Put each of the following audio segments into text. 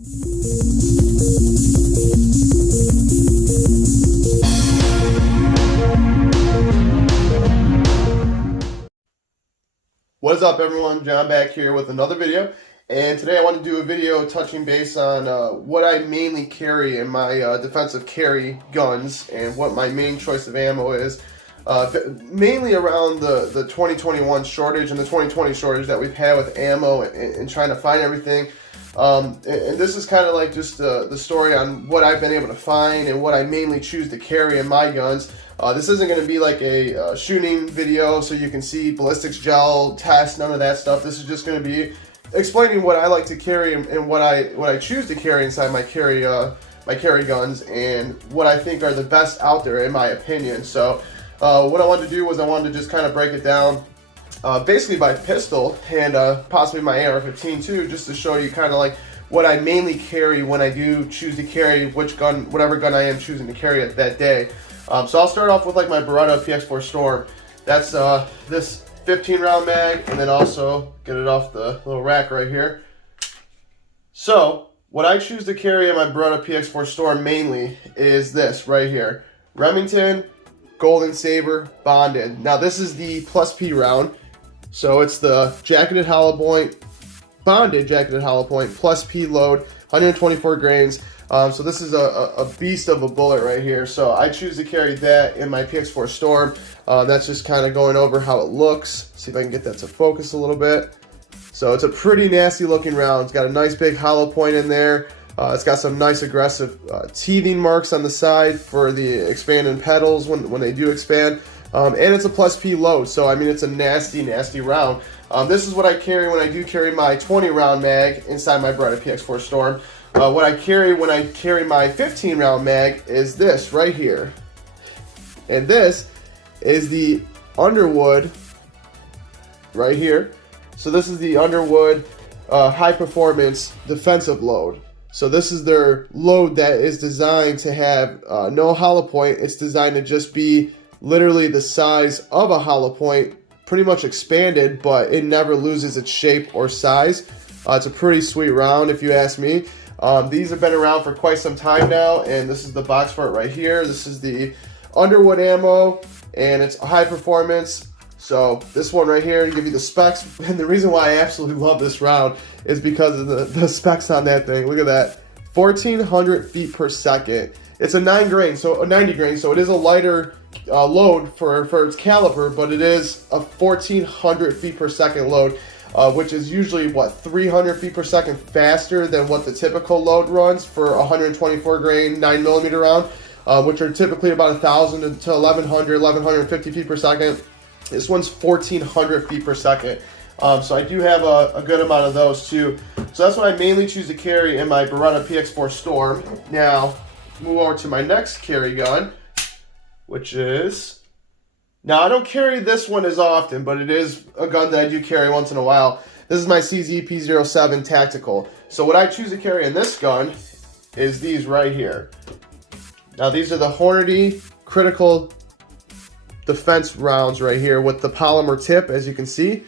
What is up, everyone? John back here with another video, and today I want to do a video touching base on what I mainly carry in my defensive carry guns and what my main choice of ammo is, mainly around the 2021 shortage and the 2020 shortage that we've had with ammo and trying to find everything. And this is kind of like just the story on what I've been able to find and what I mainly choose to carry in my guns. This isn't going to be like a shooting video so you can see ballistics gel test, none of that stuff. This is just going to be explaining what I like to carry and what I choose to carry inside my carry guns and what I think are the best out there in my opinion. So what I wanted to do was I wanted to just kind of break it down basically by pistol and possibly my AR-15 too, just to show you kind of like what I mainly carry when I do choose to carry whatever gun I am choosing to carry at that day. So I'll start off with like my Beretta PX4 Storm. That's this 15 round mag, and then also get it off the little rack right here. So what I choose to carry in my Beretta PX4 Storm mainly is this right here. Remington Golden Saber bonded. Now this is the plus P round. So it's the jacketed hollow point, bonded jacketed hollow point, plus P load, 124 grains. So this is a beast of a bullet right here. So I choose to carry that in my PX4 Storm. That's just kind of going over how it looks. See if I can get that to focus a little bit. So it's a pretty nasty looking round. It's got a nice big hollow point in there. It's got some nice aggressive teething marks on the side for the expanding pedals when they do expand. And it's a plus P load. So I mean, it's a nasty, nasty round. This is what I carry when I do carry my 20 round mag inside my Beretta PX4 Storm. What I carry when I carry my 15 round mag is this right here. And this is the Underwood right here. So this is the Underwood high performance defensive load. So this is their load that is designed to have no hollow point. It's designed to just be literally the size of a hollow point, pretty much expanded, but it never loses its shape or size. It's a pretty sweet round if you ask me. These have been around for quite some time now, and this is the box for it right here. This is the Underwood ammo, and it's high performance. So this one right here, give you the specs, and the reason why I absolutely love this round is because of the specs on that thing. Look at that, 1,400 feet per second. It's a 90 grain, so it is a lighter load for its caliber, but it is a 1,400 feet per second load. Which is usually, what, 300 feet per second faster than what the typical load runs for a 124 grain 9mm round, which are typically about 1,000 to 1,100, 1,150 feet per second. This one's 1,400 feet per second. So I do have a good amount of those too. So that's what I mainly choose to carry in my Beretta PX4 Storm. Now, move over to my next carry gun, which is... Now, I don't carry this one as often, but it is a gun that I do carry once in a while. This is my CZ P07 Tactical. So what I choose to carry in this gun is these right here. Now, these are the Hornady critical defense rounds right here with the polymer tip, as you can see.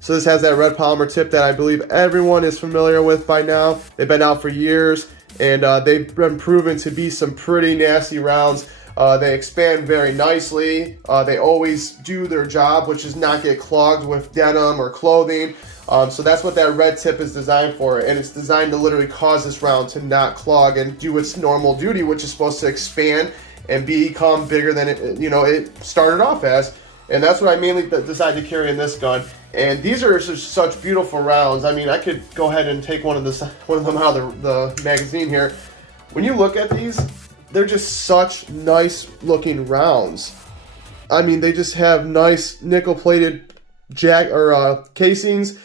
So this has that red polymer tip that I believe everyone is familiar with by now. They've been out for years, and they've been proven to be some pretty nasty rounds. They expand very nicely. They always do their job, which is not get clogged with denim or clothing. So that's what that red tip is designed for, and it's designed to literally cause this round to not clog and do its normal duty, which is supposed to expand and become bigger than it started off as. And that's what I mainly decided to carry in this gun. And these are such beautiful rounds. I mean, I could go ahead and take one of them out of the magazine here. When you look at these, they're just such nice looking rounds. I mean, they just have nice nickel plated casings,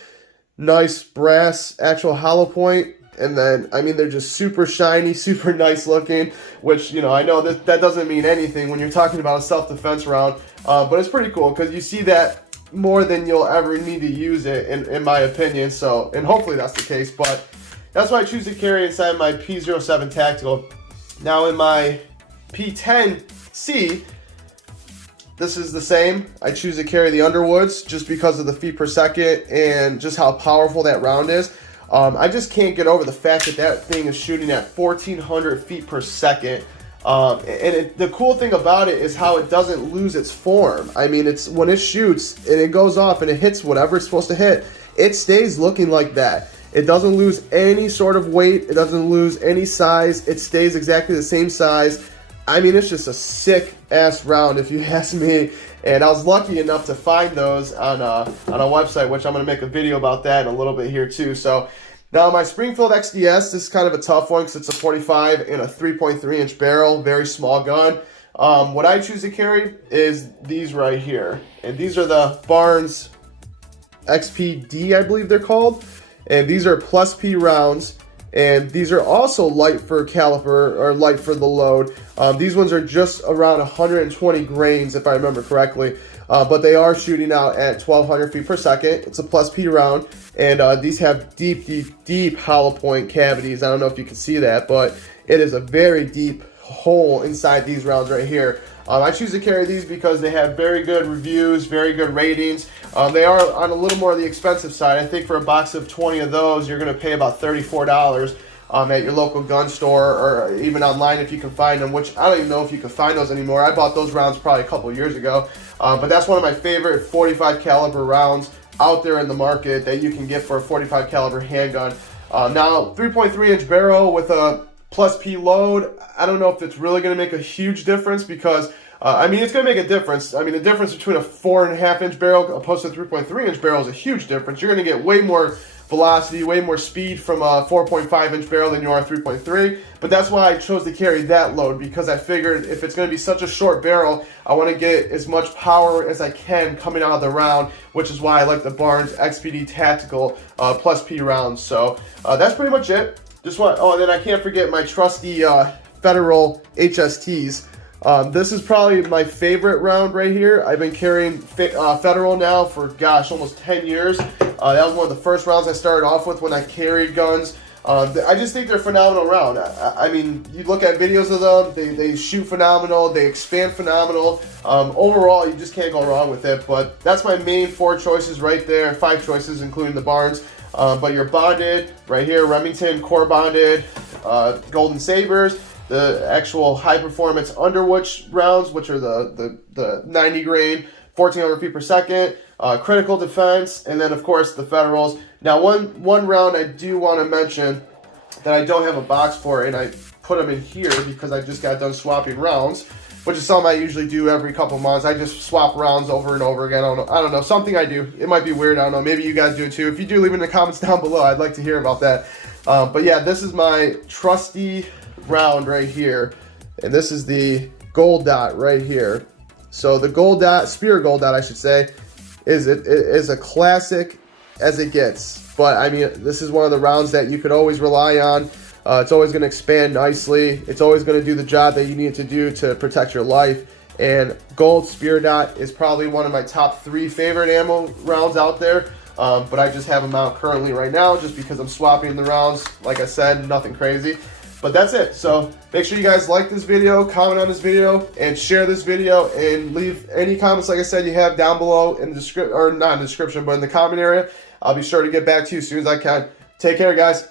nice brass actual hollow point, and then I mean they're just super shiny, super nice looking, which, you know, I know that doesn't mean anything when you're talking about a self-defense round, but it's pretty cool because you see that more than you'll ever need to use it in my opinion. So, and hopefully that's the case, but that's why I choose to carry inside my P07 Tactical. Now in my P10C, this is the same. I choose to carry the Underwoods just because of the feet per second and just how powerful that round is. I just can't get over the fact that that thing is shooting at 1,400 feet per second. The cool thing about it is how it doesn't lose its form. I mean, it's when it shoots and it goes off and it hits whatever it's supposed to hit, it stays looking like that. It doesn't lose any sort of weight. It doesn't lose any size. It stays exactly the same size. I mean, it's just a sick-ass round, if you ask me. And I was lucky enough to find those on a website, which I'm going to make a video about that in a little bit here, too. So now my Springfield XDS, this is kind of a tough one because it's a 45 and a 3.3-inch barrel, very small gun. What I choose to carry is these right here. And these are the Barnes XPD, I believe they're called. And these are plus P rounds. And these are also light for caliber, or light for the load. These ones are just around 120 grains, if I remember correctly. But they are shooting out at 1,200 feet per second. It's a plus P round. And these have deep hollow point cavities. I don't know if you can see that, but it is a very deep hole inside these rounds right here. I choose to carry these because they have very good reviews, very good ratings. They are on a little more of the expensive side. I think for a box of 20 of those, you're going to pay about $34 at your local gun store, or even online if you can find them, which I don't even know if you can find those anymore. I bought those rounds probably a couple years ago. But that's one of my favorite 45 caliber rounds out there in the market that you can get for a 45 caliber handgun. Now, 3.3-inch barrel with a plus P load, I don't know if it's really going to make a huge difference because, I mean, it's going to make a difference. I mean, the difference between a 4.5-inch barrel opposed to a 3.3-inch barrel is a huge difference. You're going to get way more velocity, way more speed from a 4.5-inch barrel than you are a 3.3. But that's why I chose to carry that load, because I figured if it's going to be such a short barrel, I want to get as much power as I can coming out of the round, which is why I like the Barnes XPD Tactical plus P rounds. So that's pretty much it. And then I can't forget my trusty Federal HSTs. This is probably my favorite round right here. I've been carrying Federal now for, gosh, almost 10 years. That was one of the first rounds I started off with when I carried guns. I just think they're a phenomenal round. I mean, you look at videos of them, they shoot phenomenal, they expand phenomenal. Overall, you just can't go wrong with it. But that's my main 4 choices right there, 5 choices including the Barnes. But you're bonded right here, Remington core bonded, Golden Sabers, the actual high performance Underwood rounds, which are the 90 grain, 1,400 feet per second, critical defense, and then of course the Federals. Now one round I do want to mention that I don't have a box for, and I put them in here because I just got done swapping rounds, which is something I usually do every couple months. I just swap rounds over and over again. I don't know, something I do. It might be weird, I don't know. Maybe you guys do it too. If you do, leave it in the comments down below. I'd like to hear about that. But yeah, this is my trusty round right here. And this is the gold dot right here. So the gold dot, Spear gold dot I should say, is a classic as it gets. But I mean, this is one of the rounds that you could always rely on. It's always going to expand nicely. It's always going to do the job that you need it to do to protect your life. And gold Spear dot is probably one of my top 3 favorite ammo rounds out there. But I just have them out currently right now just because I'm swapping the rounds. Like I said, nothing crazy. But that's it. So make sure you guys like this video, comment on this video, and share this video, and leave any comments, like I said, you have down below in the description, or not in the description, but in the comment area. I'll be sure to get back to you as soon as I can. Take care, guys.